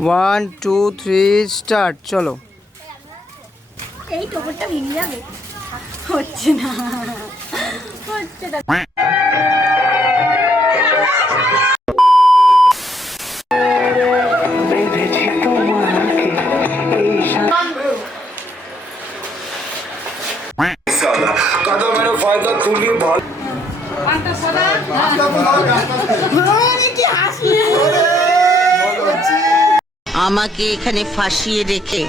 1 2 3 start. চলো। এই টোপরটা ভেঙে যাবে। হচ্ছে না, হচ্ছে না। कदमेर फायदा खुली भाल আমাকে এখানে ফাঁসিয়ে রেখে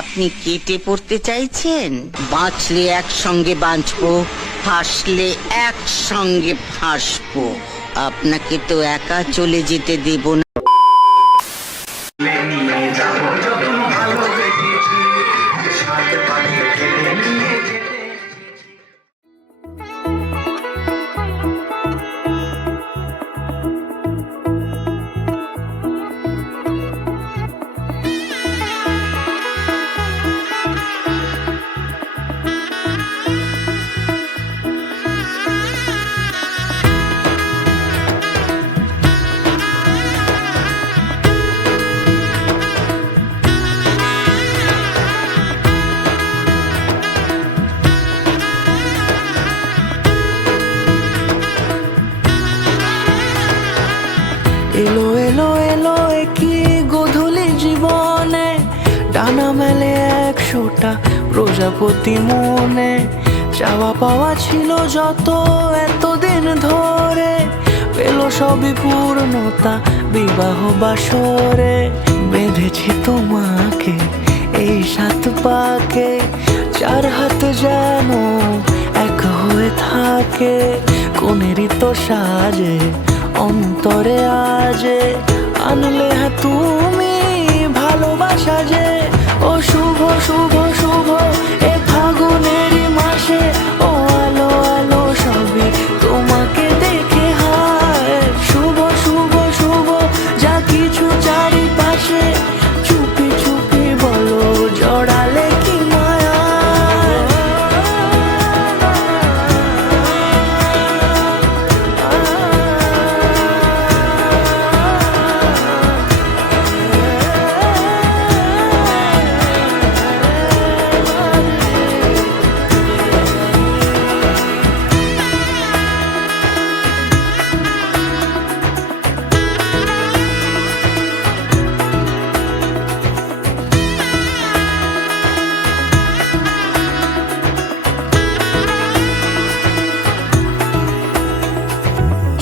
আপনি কেটে পড়তে চাইছেন? বাঁচলে একসঙ্গে বাঁচবো, ফাঁসলে একসঙ্গে ফাঁসবো। আপনাকে তো একা চলে যেতে দেব না। এলো এলো এলো কি গোধূলি জীবনে, ডানা মেলে 100টা প্রজাপতি মনে। চাওয়া পাওয়া ছিল যত এতদিন ধরে, পেল সবই পূর্ণতা বিবাহ বাসরে। বেঁধেছি তোমাকে এই 7 পাকে, 4 হাত যেন এক হয়ে থাকে। কোনেরই তো সাজে অন্তরে আজে, আনলে তুমি ভালোবাসা যে। ও শুভ শুভ শুভ এ ফাগুনেরই মাসে, ও আলো আলো সবই তোমাকে দেখে হায়। শুভ শুভ শুভ যা কিছু চারিপাশে, চুপি চুপি বলো জড়ালে কি মায়া।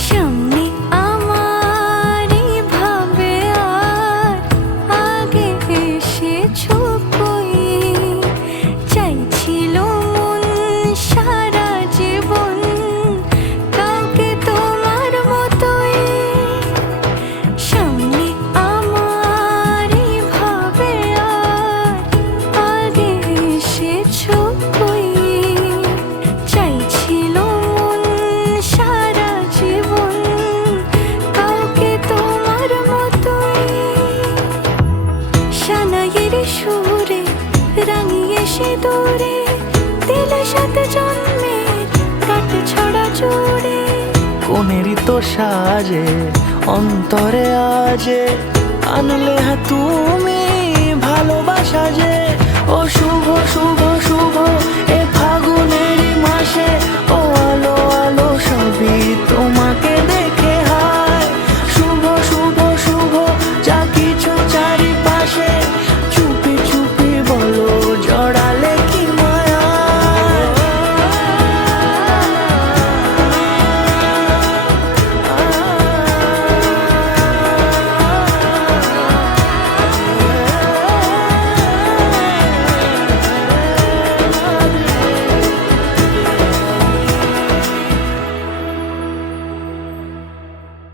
সামনে আমার ভাবে আর আগে এসেছো কই, চাইছিল মন সারা জীবন কাউকে তোমার মতোই। সামনে আমার ভাবে আর আগে এসেছো কই, চাইছিল মন সারা জীবন কাউকে তোমার মতোই। সানাইয়ের সুরে রাঙিয়ে সে দূরে, দিলে 7 জন্মের কাট ছড়া জুড়ে। কোনেরই তো সাজে অন্তরে আজে, আনলে তুমি ভালোবাসা যে। ও শুভ শুভ শুভ